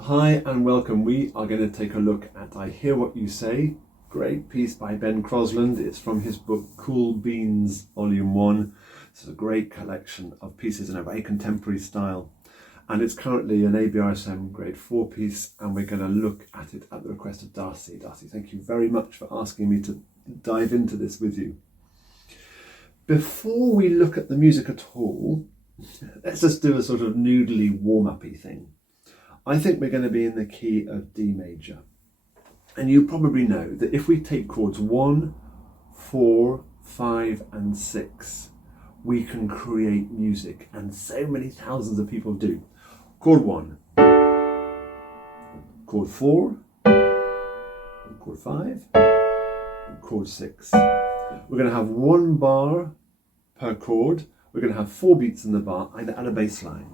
Hi and welcome. We are going to take a look at I Hear What You Say, great piece by Ben Crosland. It's from his book Cool Beans Volume 1. It's a great collection of pieces in a very contemporary style. And it's currently an ABRSM grade 4 piece, and we're going to look at it at the request of Darcie. Darcie, thank you very much for asking me to dive into this with you. Before we look at the music at all, let's just do a sort of noodly warm-uppy thing. I think we're going to be in the key of D major. And you probably know that if we take chords 1, 4, 5 and 6, we can create music, and so many thousands of people do. Chord 1, chord 4, chord 5, and chord 6. We're going to have 1 bar per chord. We're going to have 4 beats in the bar and a bass line.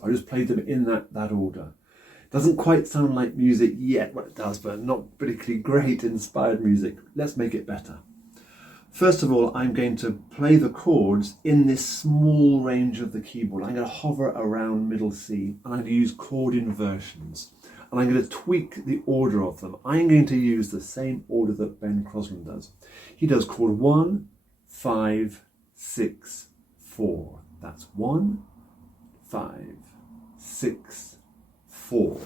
I just played them in that order. It doesn't quite sound like music yet, well it does, but not particularly great inspired music. Let's make it better. First of all, I'm going to play the chords in this small range of the keyboard. I'm going to hover around middle C, and I'm going to use chord inversions. And I'm going to tweak the order of them. I'm going to use the same order that Ben Crosland does. He does chord 1, 5, 6, 4. That's 1, 5, 6, 4.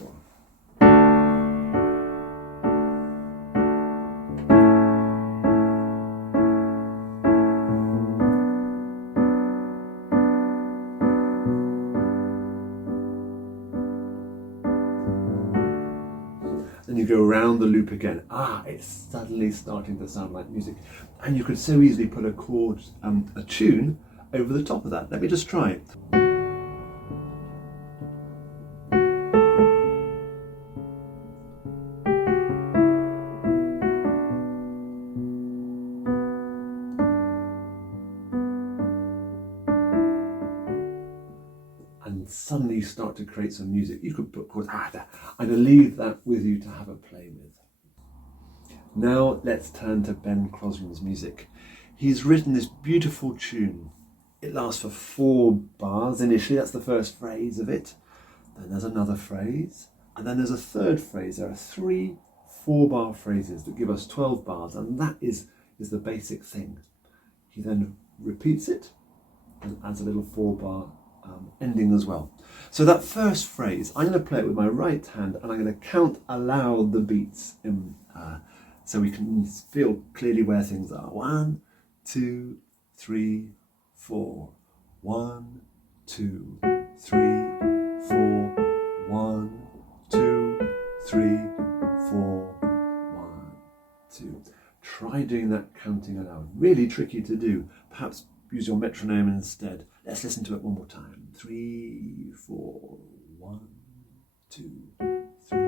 Then you go around the loop again. It's suddenly starting to sound like music. And you could so easily put a chord, a tune over the top of that. Let me just try it. And suddenly you start to create some music. You could put chords there. I'm going to leave that with you to have a play with. Now let's turn to Ben Crosland's music. He's written this beautiful tune. It lasts for 4 bars initially, that's the first phrase of it. Then there's another phrase, and then there's a third phrase. There are 3 4-bar phrases that give us 12 bars, and that is the basic thing. He then repeats it and adds a little 4-bar ending as well. So that first phrase, I'm going to play it with my right hand, and I'm going to count aloud the beats so we can feel clearly where things are. 1, 2, 3, 4. 1, 2, 3, 4. 1, 2, 3, 4. 1, 2. Try doing that counting aloud. Really tricky to do. Perhaps use your metronome instead. Let's listen to it one more time. 3, 4. 1, 2, 3,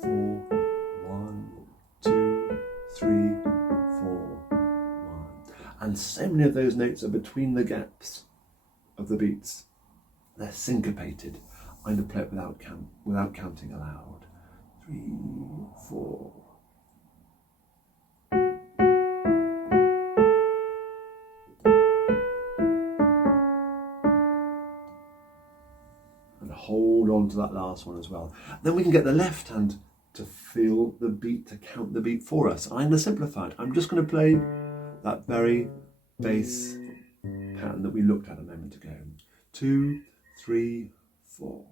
4. 1, 2, 3, 4. 1. And so many of those notes are between the gaps of the beats. They're syncopated. I'm going to play it without counting aloud. 3, 4. Hold on to that last one as well. Then we can get the left hand to feel the beat, to count the beat for us. I'm going to simplify it. I'm just going to play that very bass pattern that we looked at a moment ago. 2, 3, 4.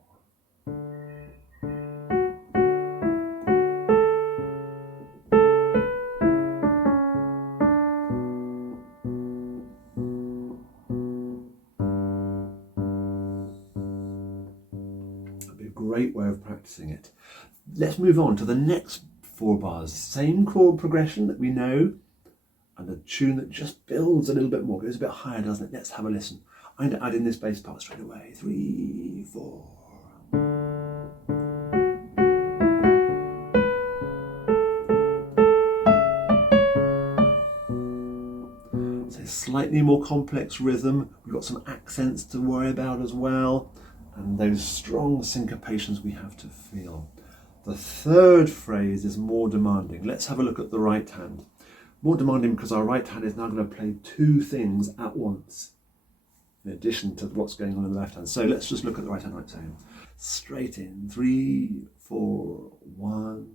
Great way of practicing it. Let's move on to the next 4 bars. Same chord progression that we know, and a tune that just builds a little bit more, goes a bit higher, doesn't it? Let's have a listen. I'm going to add in this bass part straight away. 3, 4. So slightly more complex rhythm. We've got some accents to worry about as well, and those strong syncopations we have to feel. The third phrase is more demanding. Let's have a look at the right hand. More demanding because our right hand is now going to play two things at once, in addition to what's going on in the left hand. So let's just look at the right hand right time. Straight in, 3, 4, 1.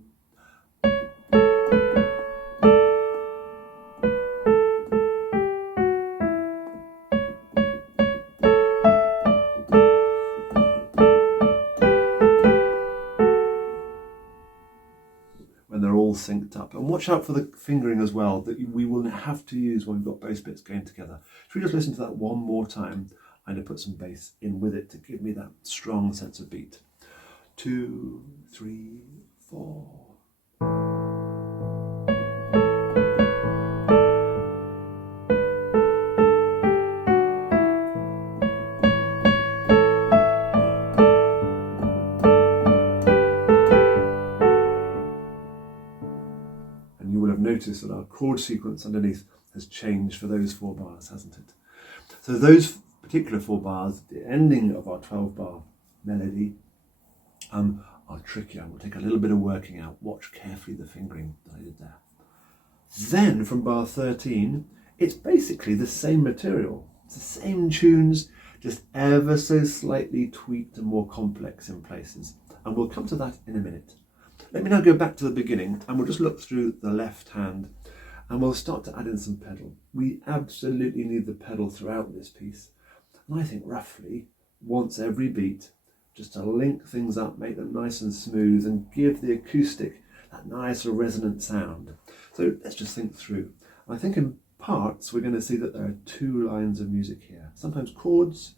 When they're all synced up. And watch out for the fingering as well, that we will have to use when we've got both bits going together. Should we just listen to that one more time? I'm going to put some bass in with it to give me that strong sense of beat. 2, 3, 4. And you will have noticed that our chord sequence underneath has changed for those 4 bars, hasn't it? So those particular 4 bars, the ending of our 12-bar melody, are trickier. We'll take a little bit of working out. Watch carefully the fingering that I did there. Then from bar 13, it's basically the same material. It's the same tunes, just ever so slightly tweaked and more complex in places. And we'll come to that in a minute. Let me now go back to the beginning and we'll just look through the left hand and we'll start to add in some pedal. We absolutely need the pedal throughout this piece. And I think roughly once every beat, just to link things up, make them nice and smooth and give the acoustic that nice resonant sound. So let's just think through. I think in parts we're going to see that there are 2 lines of music here. Sometimes chords,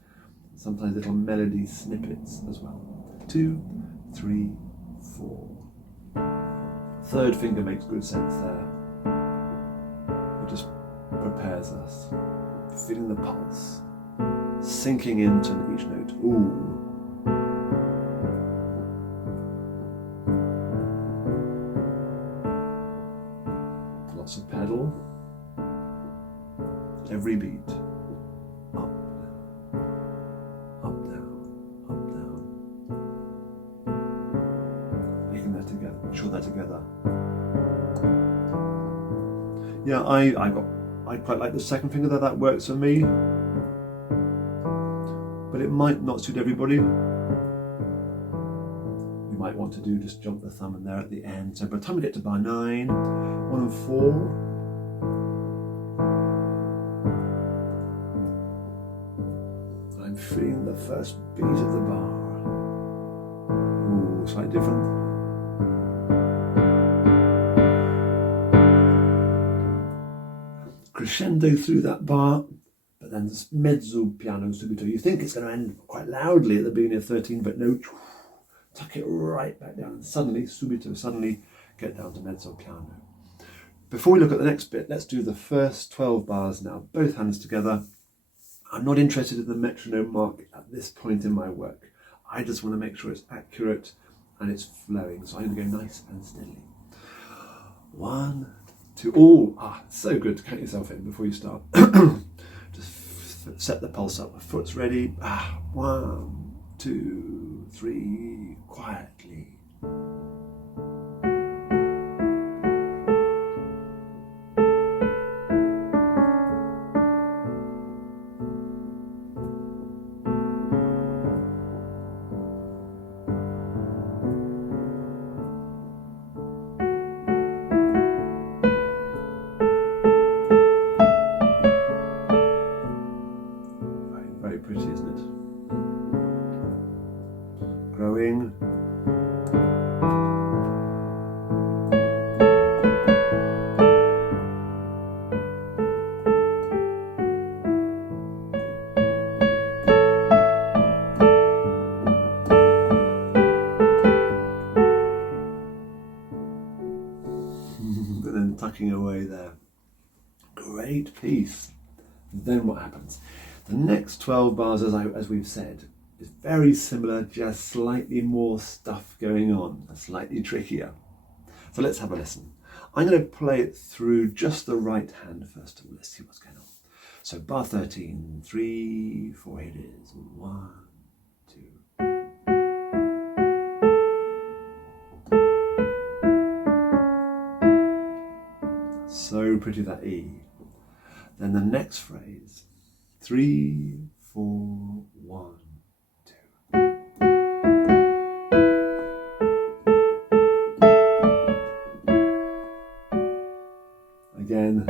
sometimes little melody snippets as well. 2, 3, 4. Third finger makes good sense there. It just prepares us. Feeling the pulse. Sinking into each note. Ooh. Lots of pedal. Every beat. Up, up, down, up, down. Making that together. Ensure that together. Yeah, I quite like the second finger there. That works for me. But it might not suit everybody. You might want to do just jump the thumb in there at the end. So by the time we get to bar 9, 1 and 4. I'm feeling the first beat of the bar. Ooh, slightly different. Crescendo through that bar. But then this mezzo piano subito. You think it's going to end quite loudly at the beginning of 13, but no, tuck it right back down. And suddenly, subito, suddenly get down to mezzo piano. Before we look at the next bit, let's do the first 12 bars now, both hands together. I'm not interested in the metronome mark at this point in my work. I just want to make sure it's accurate and it's flowing. So I'm going to go nice and steadily. 1, 2, oh, so good to count yourself in before you start. Just set the pulse up. Foot's ready. 1, 2, 3, quietly. Very pretty, isn't it? Growing. And then tucking away there. Great piece. Then what happens? The next 12 bars, as we've said, is very similar, just slightly more stuff going on, slightly trickier. So let's have a listen. I'm going to play it through just the right hand first of all. Let's see what's going on. So bar 13, 3, 4, here it is. 1, 2. So pretty, that E. Then the next phrase, 3, 4, 1, 2. Again,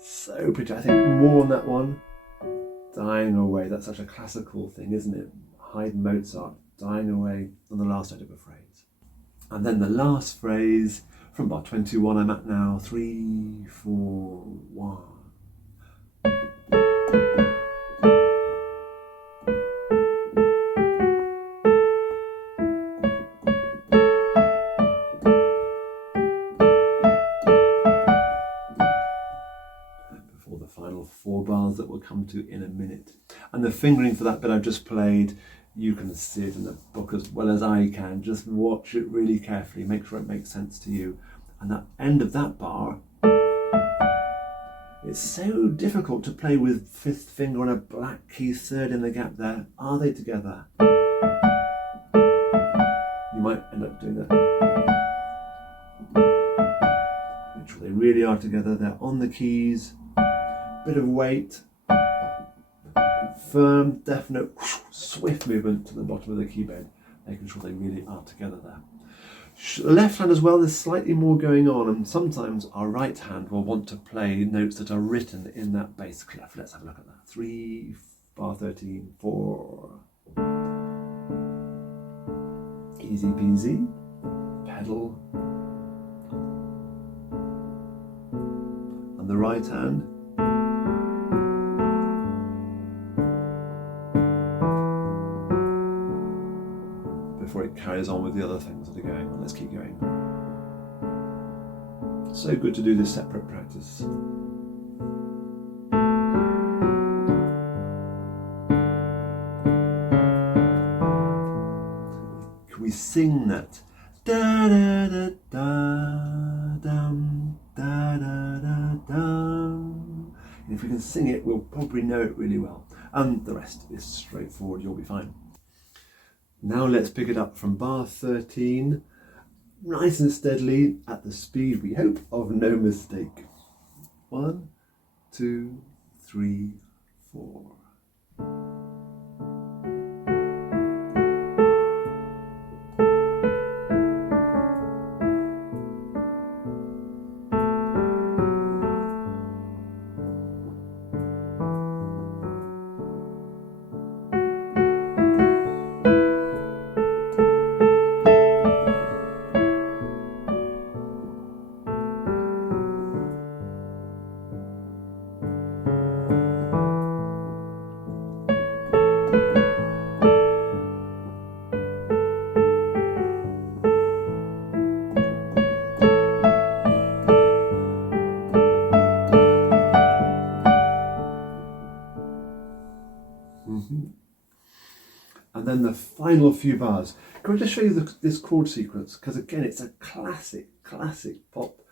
so pretty. I think more on that one. Dying away, that's such a classical thing, isn't it? Haydn, Mozart, dying away on the last note of a phrase. And then the last phrase, from bar 21 I'm at now, 3, 4, 1. Before the final 4 bars that we'll come to in a minute. And the fingering for that bit I've just played, you can see it in the book as well as I can. Just watch it really carefully, make sure it makes sense to you. And that end of that bar, it's so difficult to play with 5th finger on a black key 3rd in the gap there. Are they together? You might end up doing that. Make sure they really are together. They're on the keys. Bit of weight. Firm, definite, swift movement to the bottom of the key bed, making sure they really are together there. The left hand as well, there's slightly more going on, and sometimes our right hand will want to play notes that are written in that bass clef. Let's have a look at that. 3, bar 13, 4. Easy peasy. Pedal. And the right hand. Before it carries on with the other things that are going on. Let's keep going. So good to do this separate practice. Can we sing that? Da da da da dum da da da dum. And if we can sing it, we'll probably know it really well. And the rest is straightforward, you'll be fine. Now let's pick it up from bar 13, nice and steadily at the speed, we hope, of no mistake. 1, 2, 3, 4. And then the final few bars. Can I just show you this chord sequence? Because again, it's a classic pop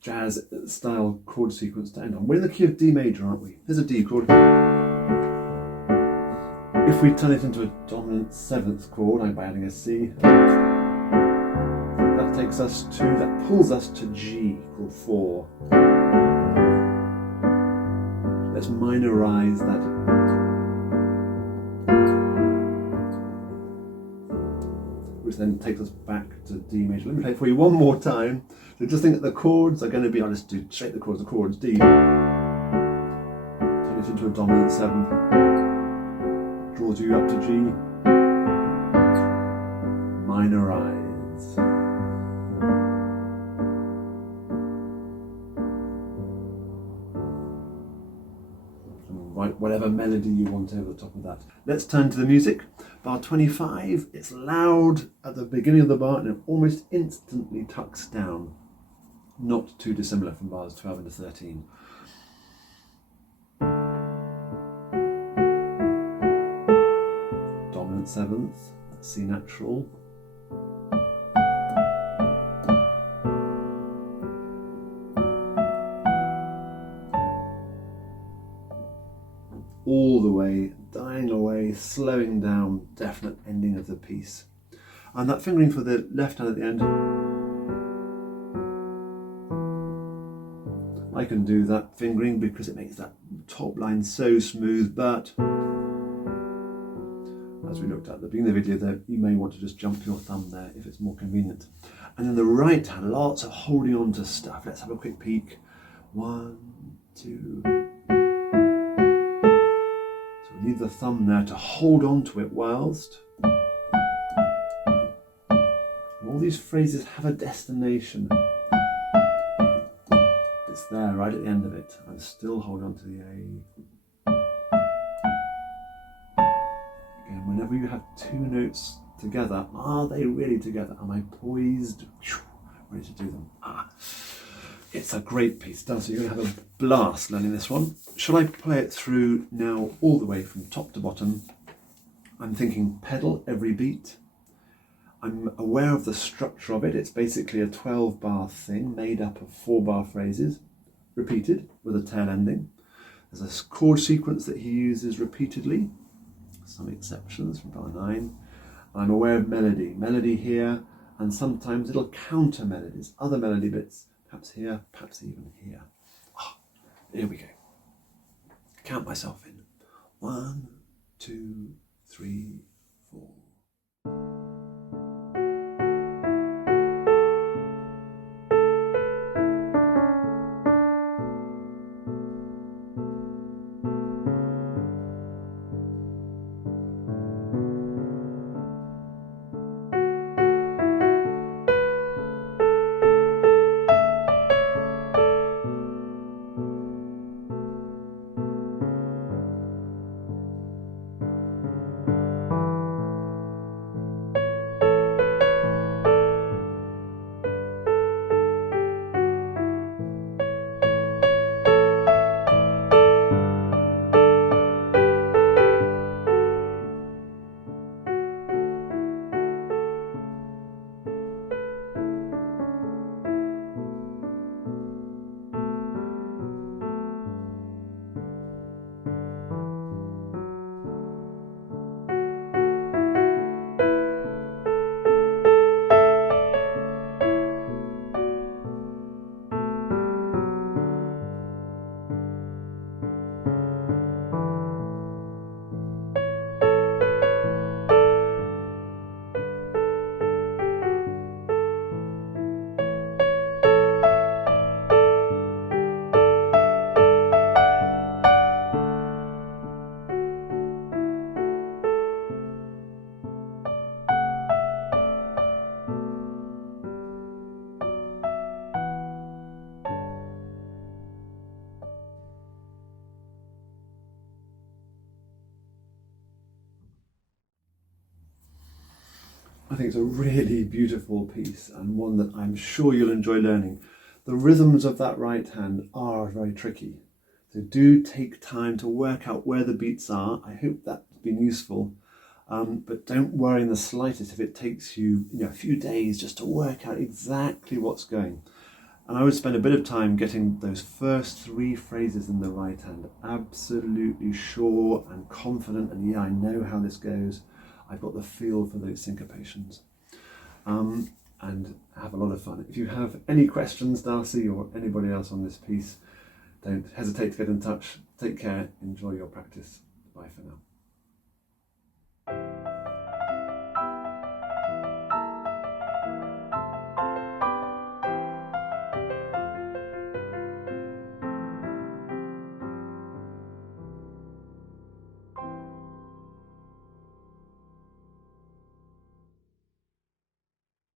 jazz style chord sequence to end on. We're in the key of D major, aren't we? There's a D chord. If we turn it into a dominant 7th chord, like by adding a C, that pulls us to G, chord 4. Let's minorize that. Which then takes us back to D major. Let me play it for you one more time. So just think that the chords are going to be, I'll just do straight the chords, D. Turn it into a dominant 7th. Draws you up to G. Minorize. And write whatever melody you want over the top of that. Let's turn to the music. Bar 25, it's loud at the beginning of the bar and it almost instantly tucks down. Not too dissimilar from bars 12 into 13. Dominant 7th, that's C natural. All the way, dying away, slowing down, definite ending of the piece. And that fingering for the left hand at the end. I can do that fingering because it makes that top line so smooth, but as we looked at the beginning of the video there, you may want to just jump your thumb there if it's more convenient. And then the right hand, lots of holding on to stuff. Let's have a quick peek. 1, 2. So we need the thumb there to hold on to it whilst. All these phrases have a destination. It's there right at the end of it. I'm still holding on to the A. Again, whenever you have two notes together, are they really together? Am I poised? Ready to do them? It's a great piece, Darcie. You're going to have a blast learning this one. Shall I play it through now all the way from top to bottom? I'm thinking pedal every beat. I'm aware of the structure of it. It's basically a 12-bar thing made up of 4-bar phrases, repeated with a tail ending. There's a chord sequence that he uses repeatedly, some exceptions from bar 9. I'm aware of melody here, and sometimes little counter melodies, other melody bits, perhaps here, perhaps even here. Here we go. Count myself in. 1, 2, 3, 4. I think it's a really beautiful piece and one that I'm sure you'll enjoy learning. The rhythms of that right hand are very tricky, so do take time to work out where the beats are. I hope that's been useful, but don't worry in the slightest if it takes you, a few days just to work out exactly what's going. And I would spend a bit of time getting those first 3 phrases in the right hand absolutely sure and confident, and yeah, I know how this goes. I've got the feel for those syncopations, and have a lot of fun. If you have any questions, Darcie, or anybody else on this piece, don't hesitate to get in touch. Take care, enjoy your practice. Bye for now.